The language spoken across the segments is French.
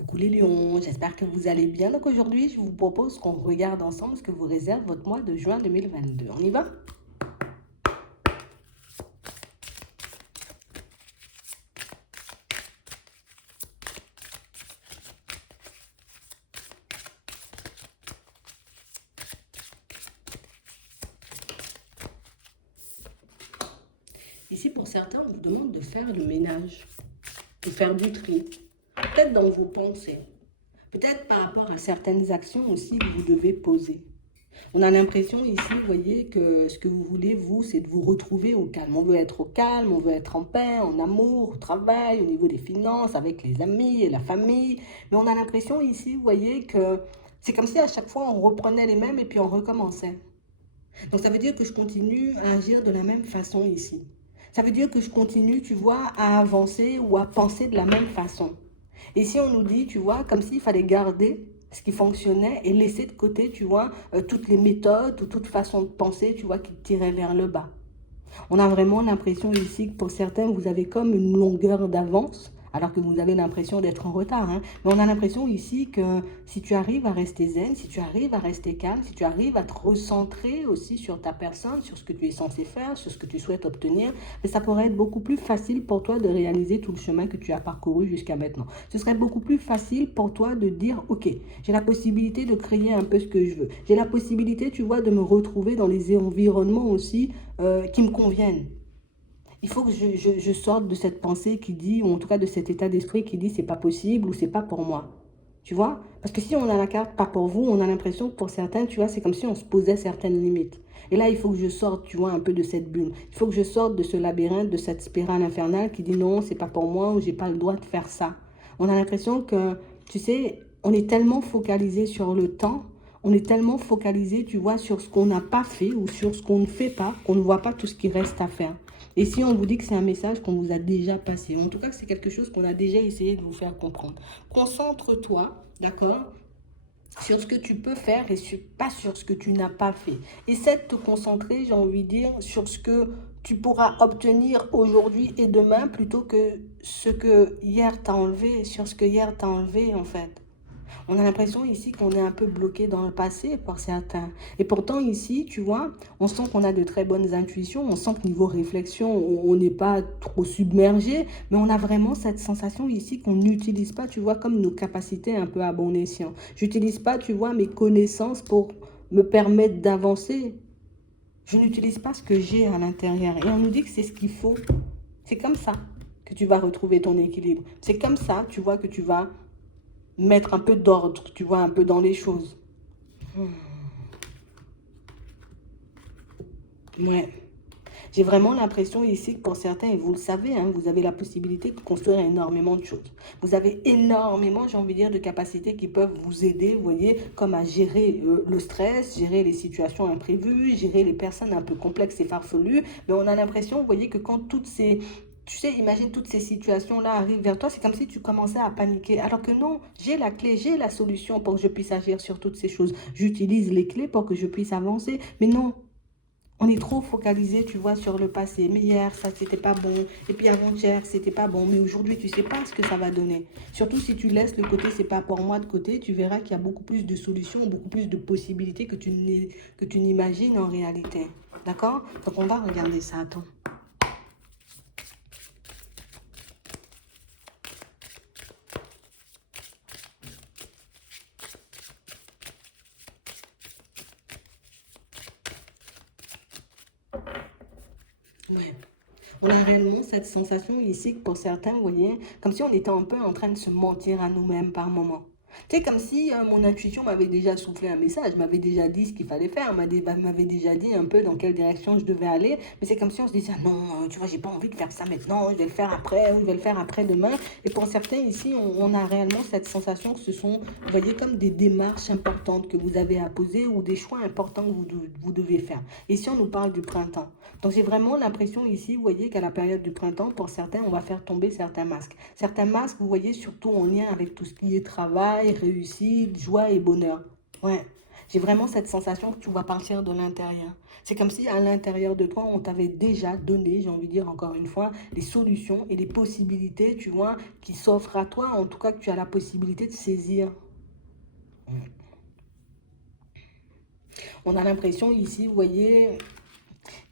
Coucou les lions, j'espère que vous allez bien. Donc aujourd'hui, je vous propose qu'on regarde ensemble ce que vous réserve votre mois de juin 2022. On y va? Ici, pour certains, on vous demande de faire le ménage, de faire du tri, peut-être dans vos pensées, peut-être par rapport à certaines actions aussi que vous devez poser. On a l'impression ici, vous voyez, que ce que vous voulez, vous, c'est de vous retrouver au calme. On veut être au calme, on veut être en paix, en amour, au travail, au niveau des finances, avec les amis et la famille. Mais on a l'impression ici, vous voyez, que c'est comme si à chaque fois on reprenait les mêmes et puis on recommençait. Donc ça veut dire que je continue à agir de la même façon ici. Ça veut dire que je continue, tu vois, à avancer ou à penser de la même façon. Et si on nous dit, tu vois, comme s'il fallait garder ce qui fonctionnait et laisser de côté, tu vois, toutes les méthodes ou toute façon de penser, tu vois, qui tiraient vers le bas. On a vraiment l'impression ici que pour certains, vous avez comme une longueur d'avance, alors que vous avez l'impression d'être en retard. Hein. Mais on a l'impression ici que si tu arrives à rester zen, si tu arrives à rester calme, si tu arrives à te recentrer aussi sur ta personne, sur ce que tu es censé faire, sur ce que tu souhaites obtenir, mais ça pourrait être beaucoup plus facile pour toi de réaliser tout le chemin que tu as parcouru jusqu'à maintenant. Ce serait beaucoup plus facile pour toi de dire, ok, j'ai la possibilité de créer un peu ce que je veux. J'ai la possibilité, tu vois, de me retrouver dans les environnements aussi qui me conviennent. Il faut que je sorte de cette pensée qui dit, ou en tout cas de cet état d'esprit qui dit c'est pas possible ou c'est pas pour moi. Tu vois? Parce que si on a la carte pas pour vous, on a l'impression que pour certains, tu vois, c'est comme si on se posait certaines limites. Et là, il faut que je sorte, tu vois, un peu de cette bulle. Il faut que je sorte de ce labyrinthe, de cette spirale infernale qui dit non, c'est pas pour moi ou j'ai pas le droit de faire ça. On a l'impression que, tu sais, on est tellement focalisé sur le temps, on est tellement focalisé, tu vois, sur ce qu'on n'a pas fait ou sur ce qu'on ne fait pas, qu'on ne voit pas tout ce qui reste à faire. Et si on vous dit que c'est un message qu'on vous a déjà passé, en tout cas que c'est quelque chose qu'on a déjà essayé de vous faire comprendre, concentre-toi, d'accord, sur ce que tu peux faire et pas sur ce que tu n'as pas fait. Essaie de te concentrer, j'ai envie de dire, sur ce que tu pourras obtenir aujourd'hui et demain plutôt que ce que hier t'a enlevé, sur ce que hier t'a enlevé en fait. On a l'impression ici qu'on est un peu bloqué dans le passé pour certains. Et pourtant ici, tu vois, on sent qu'on a de très bonnes intuitions, on sent que niveau réflexion, on n'est pas trop submergé, mais on a vraiment cette sensation ici qu'on n'utilise pas, tu vois, comme nos capacités un peu à bon escient. J'utilise pas, tu vois, mes connaissances pour me permettre d'avancer. Je n'utilise pas ce que j'ai à l'intérieur. Et on nous dit que c'est ce qu'il faut. C'est comme ça que tu vas retrouver ton équilibre. C'est comme ça, tu vois, que tu vas mettre un peu d'ordre, tu vois, un peu dans les choses. Ouais. J'ai vraiment l'impression ici que pour certains, et vous le savez, hein, vous avez la possibilité de construire énormément de choses. Vous avez énormément, j'ai envie de dire, de capacités qui peuvent vous aider, vous voyez, comme à gérer le stress, gérer les situations imprévues, gérer les personnes un peu complexes et farfelues. Mais on a l'impression, vous voyez, que quand toutes ces... Tu sais, imagine toutes ces situations-là arrivent vers toi, c'est comme si tu commençais à paniquer. Alors que non, j'ai la clé, j'ai la solution pour que je puisse agir sur toutes ces choses. J'utilise les clés pour que je puisse avancer. Mais non, on est trop focalisé, tu vois, sur le passé. Mais hier, ça, c'était pas bon. Et puis avant-hier, c'était pas bon. Mais aujourd'hui, tu sais pas ce que ça va donner. Surtout si tu laisses le côté c'est pas pour moi de côté, tu verras qu'il y a beaucoup plus de solutions, beaucoup plus de possibilités que tu n'imagines en réalité. D'accord? Donc on va regarder ça. Attends. Ouais. On a réellement cette sensation ici que pour certains, vous voyez, comme si on était un peu en train de se mentir à nous-mêmes par moment. C'est comme si mon intuition m'avait déjà soufflé un message, m'avait déjà dit ce qu'il fallait faire, m'avait déjà dit un peu dans quelle direction je devais aller. Mais c'est comme si on se disait, ah non, tu vois, j'ai pas envie de faire ça maintenant, je vais le faire après, ou je vais le faire après-demain. Et pour certains ici, on a réellement cette sensation que ce sont, vous voyez, comme des démarches importantes que vous avez à poser ou des choix importants que vous devez faire. Ici, on nous parle du printemps. Donc j'ai vraiment l'impression ici, vous voyez, qu'à la période du printemps, pour certains, on va faire tomber certains masques. Certains masques, vous voyez, surtout en lien avec tout ce qui est travail, réussite, joie et bonheur. Ouais, j'ai vraiment cette sensation que tu vas partir de l'intérieur. C'est comme si à l'intérieur de toi, on t'avait déjà donné, j'ai envie de dire encore une fois, les solutions et les possibilités, tu vois, qui s'offrent à toi, en tout cas que tu as la possibilité de saisir. Mm. On a l'impression ici, vous voyez,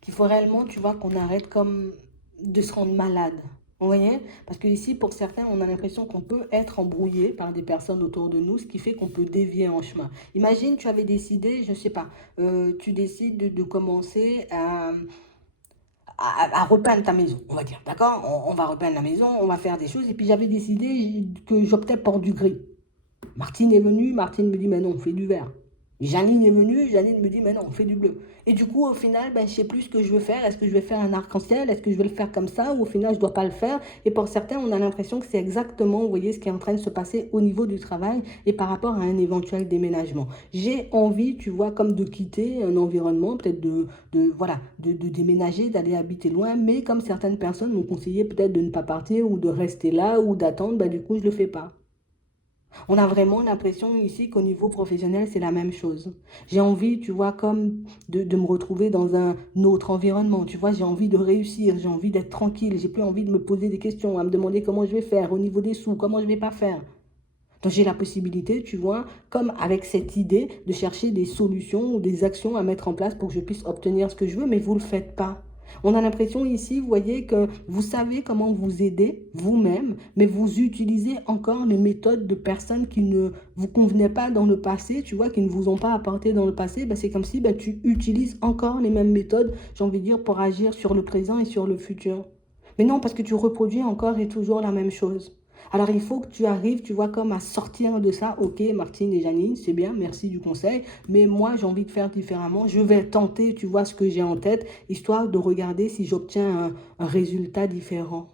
qu'il faut réellement, tu vois, qu'on arrête comme de se rendre malade. Vous voyez? Parce que ici, pour certains, on a l'impression qu'on peut être embrouillé par des personnes autour de nous, ce qui fait qu'on peut dévier en chemin. Imagine, tu avais décidé, je ne sais pas, tu décides de commencer à repeindre ta maison, on va dire, d'accord? On va repeindre la maison, on va faire des choses, et puis j'avais décidé que j'optais pour du gris. Martine est venue, Martine me dit, mais non, on fait du vert. Janine est venue, Janine me dit, mais non, on fait du bleu. Et du coup, au final, ben, je ne sais plus ce que je veux faire. Est-ce que je vais faire un arc-en-ciel? Est-ce que je vais le faire comme ça? Ou au final, je ne dois pas le faire? Et pour certains, on a l'impression que c'est exactement, vous voyez, ce qui est en train de se passer au niveau du travail et par rapport à un éventuel déménagement. J'ai envie, tu vois, comme de quitter un environnement, peut-être voilà, de déménager, d'aller habiter loin, mais comme certaines personnes m'ont conseillé peut-être de ne pas partir ou de rester là ou d'attendre, ben, du coup, je ne le fais pas. On a vraiment l'impression ici qu'au niveau professionnel, c'est la même chose. J'ai envie, tu vois, comme de me retrouver dans un autre environnement. Tu vois, j'ai envie de réussir, j'ai envie d'être tranquille, j'ai plus envie de me poser des questions, à me demander comment je vais faire au niveau des sous, comment je vais pas faire. Donc j'ai la possibilité, tu vois, comme avec cette idée de chercher des solutions ou des actions à mettre en place pour que je puisse obtenir ce que je veux, mais vous ne le faites pas. On a l'impression ici, vous voyez, que vous savez comment vous aider vous-même, mais vous utilisez encore les méthodes de personnes qui ne vous convenaient pas dans le passé, tu vois, qui ne vous ont pas apporté dans le passé. Ben, c'est comme si ben, tu utilises encore les mêmes méthodes, j'ai envie de dire, pour agir sur le présent et sur le futur. Mais non, parce que tu reproduis encore et toujours la même chose. Alors il faut que tu arrives, tu vois, comme à sortir de ça. Ok, Martine et Janine, c'est bien, merci du conseil, mais moi j'ai envie de faire différemment. Je vais tenter, tu vois, ce que j'ai en tête, histoire de regarder si j'obtiens un résultat différent.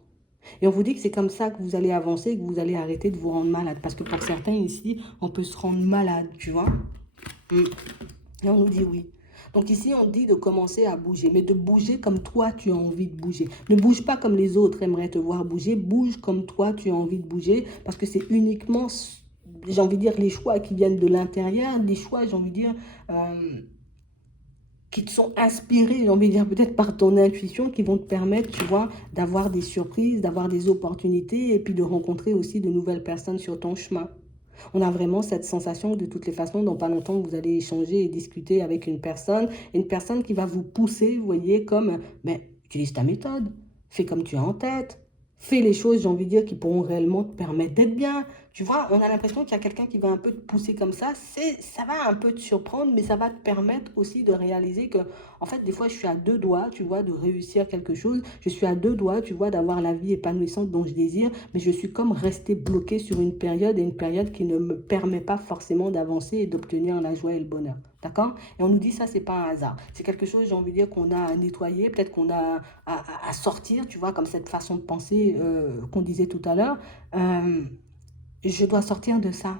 Et on vous dit que c'est comme ça que vous allez avancer, que vous allez arrêter de vous rendre malade. Parce que pour certains ici, on peut se rendre malade, tu vois. Mm. Et on nous dit oui. Donc ici, on dit de commencer à bouger, mais de bouger comme toi, tu as envie de bouger. Ne bouge pas comme les autres aimeraient te voir bouger, bouge comme toi, tu as envie de bouger, parce que c'est uniquement, j'ai envie de dire, les choix qui viennent de l'intérieur, les choix, j'ai envie de dire, qui te sont inspirés, j'ai envie de dire, peut-être par ton intuition, qui vont te permettre, tu vois, d'avoir des surprises, d'avoir des opportunités, et puis de rencontrer aussi de nouvelles personnes sur ton chemin. On a vraiment cette sensation que de toutes les façons, dans pas longtemps, vous allez échanger et discuter avec une personne qui va vous pousser, vous voyez, comme, mais utilise ta méthode, fais comme tu as en tête, fais les choses, j'ai envie de dire, qui pourront réellement te permettre d'être bien. Tu vois, on a l'impression qu'il y a quelqu'un qui va un peu te pousser comme ça va un peu te surprendre, mais ça va te permettre aussi de réaliser que, en fait, des fois, je suis à deux doigts, tu vois, de réussir quelque chose, je suis à deux doigts, tu vois, d'avoir la vie épanouissante dont je désire, mais je suis comme resté bloqué sur une période et une période qui ne me permet pas forcément d'avancer et d'obtenir la joie et le bonheur. D'accord? Et on nous dit ça, c'est pas un hasard. C'est quelque chose, j'ai envie de dire, qu'on a à nettoyer, peut-être qu'on a à sortir, tu vois, comme cette façon de penser qu'on disait tout à l'heure. Je dois sortir de ça.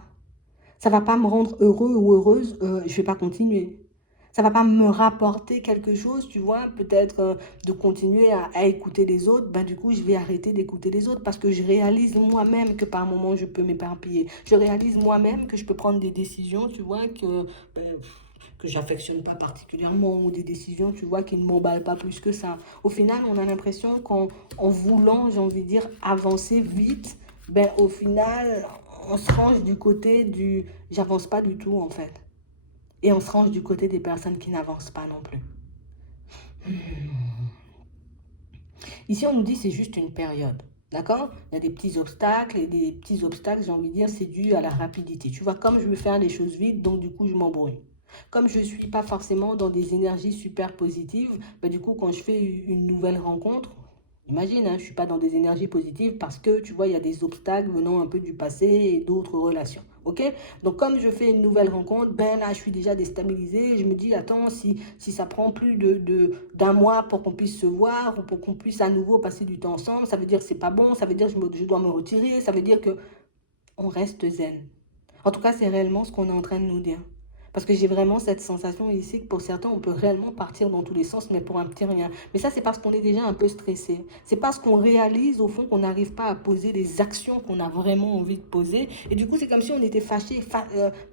Ça va pas me rendre heureux ou heureuse, je vais pas continuer. Ça va pas me rapporter quelque chose, tu vois, peut-être de continuer à écouter les autres, ben du coup je vais arrêter d'écouter les autres parce que je réalise moi-même que par moments je peux m'éparpiller. Je réalise moi-même que je peux prendre des décisions, tu vois, ben, que j'affectionne pas particulièrement ou des décisions, tu vois, qui ne m'emballent pas plus que ça. Au final, on a l'impression qu'en voulant, j'ai envie de dire, avancer vite, ben au final, on se range du côté du j'avance pas du tout en fait. Et on se range du côté des personnes qui n'avancent pas non plus. Ici, on nous dit que c'est juste une période. D'accord? Il y a des petits obstacles et des petits obstacles, j'ai envie de dire, c'est dû à la rapidité. Tu vois, comme je veux faire les choses vite, donc du coup, je m'embrouille. Comme je ne suis pas forcément dans des énergies super positives, bah, du coup, quand je fais une nouvelle rencontre, imagine, hein, je ne suis pas dans des énergies positives parce que, tu vois, il y a des obstacles venant un peu du passé et d'autres relations. Ok? Donc, comme je fais une nouvelle rencontre, ben là, je suis déjà déstabilisée. Je me dis, attends, si ça prend plus d'un mois pour qu'on puisse se voir ou pour qu'on puisse à nouveau passer du temps ensemble, ça veut dire que c'est pas bon, ça veut dire que je dois me retirer, ça veut dire que on reste zen. En tout cas, c'est réellement ce qu'on est en train de nous dire. Parce que j'ai vraiment cette sensation ici que pour certains, on peut réellement partir dans tous les sens, mais pour un petit rien. Mais ça, c'est parce qu'on est déjà un peu stressé. C'est parce qu'on réalise, au fond, qu'on n'arrive pas à poser les actions qu'on a vraiment envie de poser. Et du coup, c'est comme si on était fâché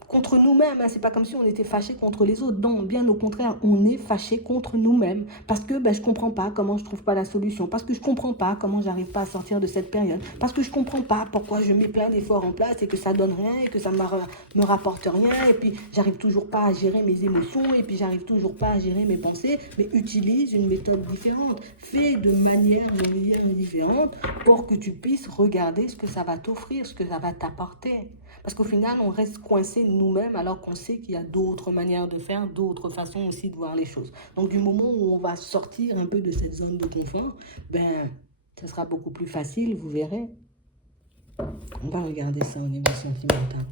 contre nous-mêmes. Hein. C'est pas comme si on était fâché contre les autres. Non, bien au contraire, on est fâché contre nous-mêmes. Parce que je comprends pas comment je trouve pas la solution. Parce que je comprends pas comment j'arrive pas à sortir de cette période. Parce que je comprends pas pourquoi je mets plein d'efforts en place et que ça donne rien et que ça me rapporte rien. Et puis, j'arrive toujours pas à gérer mes émotions et puis j'arrive toujours pas à gérer mes pensées. Mais utilise une méthode différente. Fais de manière différente pour que tu puisses regarder ce que ça va t'offrir, ce que ça va t'apporter. Parce qu'au final, on reste coincé nous-mêmes alors qu'on sait qu'il y a d'autres manières de faire, d'autres façons aussi de voir les choses. Donc du moment où on va sortir un peu de cette zone de confort, ça sera beaucoup plus facile, vous verrez. On va regarder ça au niveau sentimental.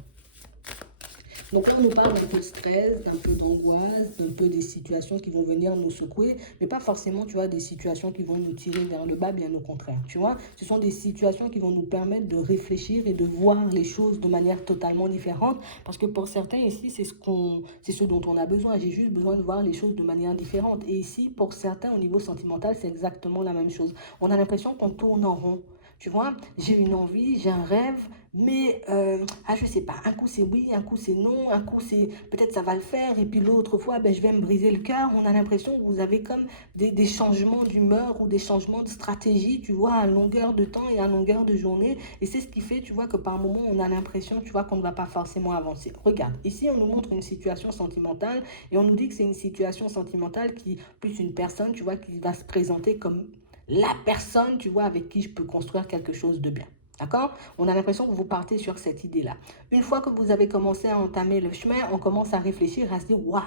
Donc là, on nous parle d'un peu de stress, d'un peu d'angoisse, d'un peu des situations qui vont venir nous secouer, mais pas forcément, tu vois, des situations qui vont nous tirer vers le bas, bien au contraire. Tu vois, ce sont des situations qui vont nous permettre de réfléchir et de voir les choses de manière totalement différente, parce que pour certains ici, c'est ce dont on a besoin. J'ai juste besoin de voir les choses de manière différente. Et ici, pour certains, au niveau sentimental, c'est exactement la même chose. On a l'impression qu'on tourne en rond. Tu vois, j'ai une envie, j'ai un rêve, mais je sais pas, un coup c'est oui, un coup c'est non, un coup c'est peut-être ça va le faire, et puis l'autre fois, je vais me briser le cœur. On a l'impression que vous avez comme des changements d'humeur ou des changements de stratégie, tu vois, à longueur de temps et à longueur de journée. Et c'est ce qui fait, tu vois, que par moment, on a l'impression, tu vois, qu'on ne va pas forcément avancer. Regarde, ici, on nous montre une situation sentimentale et on nous dit que c'est une situation sentimentale qui, plus une personne, tu vois, qui va se présenter comme la personne, tu vois, avec qui je peux construire quelque chose de bien. D'accord? On a l'impression que vous partez sur cette idée-là. Une fois que vous avez commencé à entamer le chemin, on commence à réfléchir, à se dire, waouh,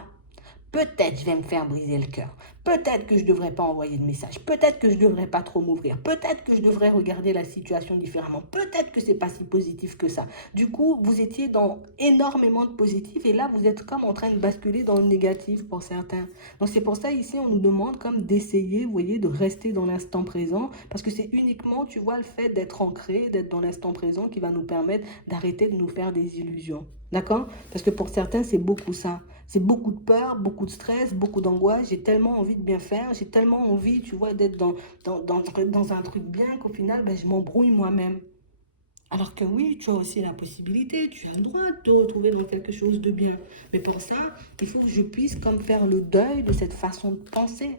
peut-être je vais me faire briser le cœur. Peut-être que je ne devrais pas envoyer de message. Peut-être que je ne devrais pas trop m'ouvrir. Peut-être que je devrais regarder la situation différemment. Peut-être que ce n'est pas si positif que ça. Du coup, vous étiez dans énormément de positif et là, vous êtes comme en train de basculer dans le négatif pour certains. Donc, c'est pour ça, ici, on nous demande comme d'essayer, vous voyez, de rester dans l'instant présent parce que c'est uniquement, tu vois, le fait d'être ancré, d'être dans l'instant présent qui va nous permettre d'arrêter de nous faire des illusions. D'accord? Parce que pour certains, c'est beaucoup ça. C'est beaucoup de peur, beaucoup de stress, beaucoup d'angoisse. J'ai tellement envie de bien faire, j'ai tellement envie, tu vois, d'être dans un truc bien qu'au final, je m'embrouille moi-même. Alors que oui, tu as aussi la possibilité, tu as le droit de te retrouver dans quelque chose de bien. Mais pour ça, il faut que je puisse comme faire le deuil de cette façon de penser.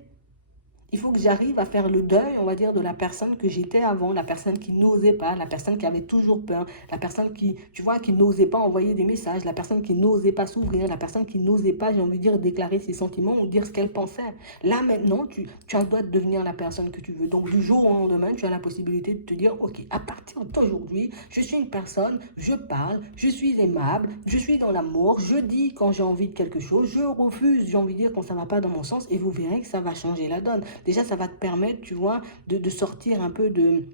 Il faut que j'arrive à faire le deuil, on va dire, de la personne que j'étais avant, la personne qui n'osait pas, la personne qui avait toujours peur, la personne qui, tu vois, qui n'osait pas envoyer des messages, la personne qui n'osait pas s'ouvrir, la personne qui n'osait pas, j'ai envie de dire, déclarer ses sentiments ou dire ce qu'elle pensait. Là, maintenant, tu as le droit de devenir la personne que tu veux. Donc, du jour au lendemain, tu as la possibilité de te dire, OK, à partir d'aujourd'hui, je suis une personne, je parle, je suis aimable, je suis dans l'amour, je dis quand j'ai envie de quelque chose, je refuse, j'ai envie de dire quand ça ne va pas dans mon sens, et vous verrez que ça va changer la donne. Déjà, ça va te permettre, tu vois, de sortir un peu de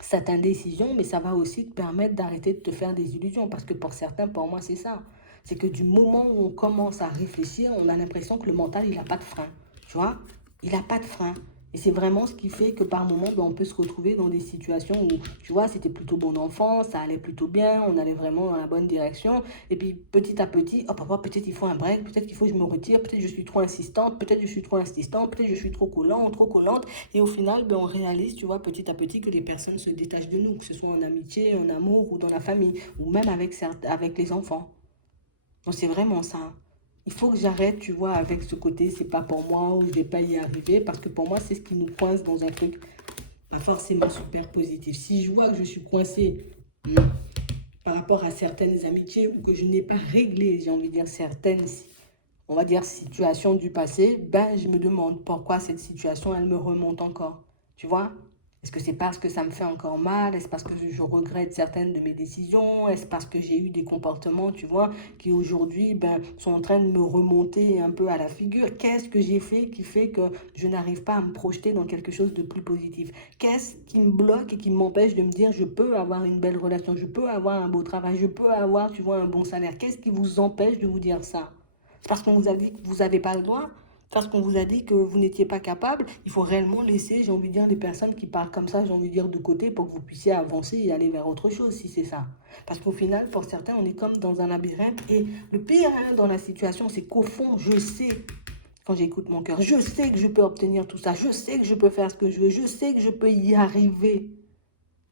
cette indécision, mais ça va aussi te permettre d'arrêter de te faire des illusions. Parce que pour certains, pour moi, c'est ça. C'est que du moment où on commence à réfléchir, on a l'impression que le mental, il n'a pas de frein. Tu vois? Il n'a pas de frein. Et c'est vraiment ce qui fait que par moment, on peut se retrouver dans des situations où, tu vois, c'était plutôt bon enfant, ça allait plutôt bien, on allait vraiment dans la bonne direction. Et puis petit à petit, hop, hop, hop, peut-être il faut un break, peut-être qu'il faut que je me retire, peut-être je suis trop insistante, peut-être je suis trop insistante, peut-être je suis trop collant, trop collante. Et au final, on réalise, tu vois, petit à petit que les personnes se détachent de nous, que ce soit en amitié, en amour ou dans la famille, ou même avec les enfants. Donc c'est vraiment ça. Il faut que j'arrête, tu vois, avec ce côté, c'est pas pour moi ou je vais pas y arriver, parce que pour moi, c'est ce qui nous coince dans un truc pas forcément super positif. Si je vois que je suis coincée par rapport à certaines amitiés ou que je n'ai pas réglé, j'ai envie de dire certaines, on va dire, situations du passé, je me demande pourquoi cette situation, elle me remonte encore. Tu vois? Est-ce que c'est parce que ça me fait encore mal? Est-ce parce que je regrette certaines de mes décisions? Est-ce parce que j'ai eu des comportements, tu vois, qui aujourd'hui, sont en train de me remonter un peu à la figure? Qu'est-ce que j'ai fait qui fait que je n'arrive pas à me projeter dans quelque chose de plus positif? Qu'est-ce qui me bloque et qui m'empêche de me dire, je peux avoir une belle relation, je peux avoir un beau travail, je peux avoir, tu vois, un bon salaire? Qu'est-ce qui vous empêche de vous dire ça? C'est parce qu'on vous a dit que vous n'avez pas le droit? Parce qu'on vous a dit que vous n'étiez pas capable, il faut réellement laisser, j'ai envie de dire, les personnes qui parlent comme ça, j'ai envie de dire, de côté pour que vous puissiez avancer et aller vers autre chose, si c'est ça. Parce qu'au final, pour certains, on est comme dans un labyrinthe. Et le pire dans la situation, c'est qu'au fond, je sais, quand j'écoute mon cœur, je sais que je peux obtenir tout ça, je sais que je peux faire ce que je veux, je sais que je peux y arriver.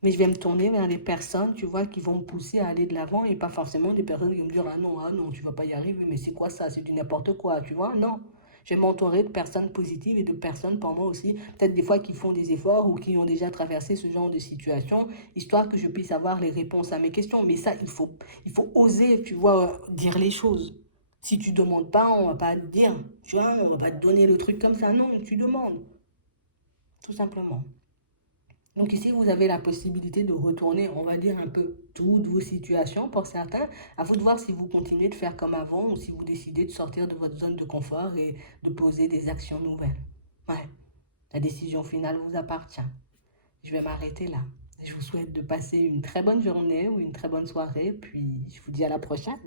Mais je vais me tourner vers les personnes, tu vois, qui vont me pousser à aller de l'avant et pas forcément des personnes qui vont me dire, ah non, tu vas pas y arriver, mais c'est quoi ça? C'est du n'importe quoi, tu vois? Non. Je vais m'entourer de personnes positives et de personnes pour moi aussi, peut-être des fois qui font des efforts ou qui ont déjà traversé ce genre de situation, histoire que je puisse avoir les réponses à mes questions. Mais ça, il faut oser, tu vois, dire les choses. Si tu demandes pas, on va pas te dire, tu vois, on va pas te donner le truc comme ça. Non, tu demandes, tout simplement. Donc ici, vous avez la possibilité de retourner, on va dire, un peu toutes vos situations pour certains. À vous de voir si vous continuez de faire comme avant ou si vous décidez de sortir de votre zone de confort et de poser des actions nouvelles. Ouais, la décision finale vous appartient. Je vais m'arrêter là. Je vous souhaite de passer une très bonne journée ou une très bonne soirée, puis je vous dis à la prochaine.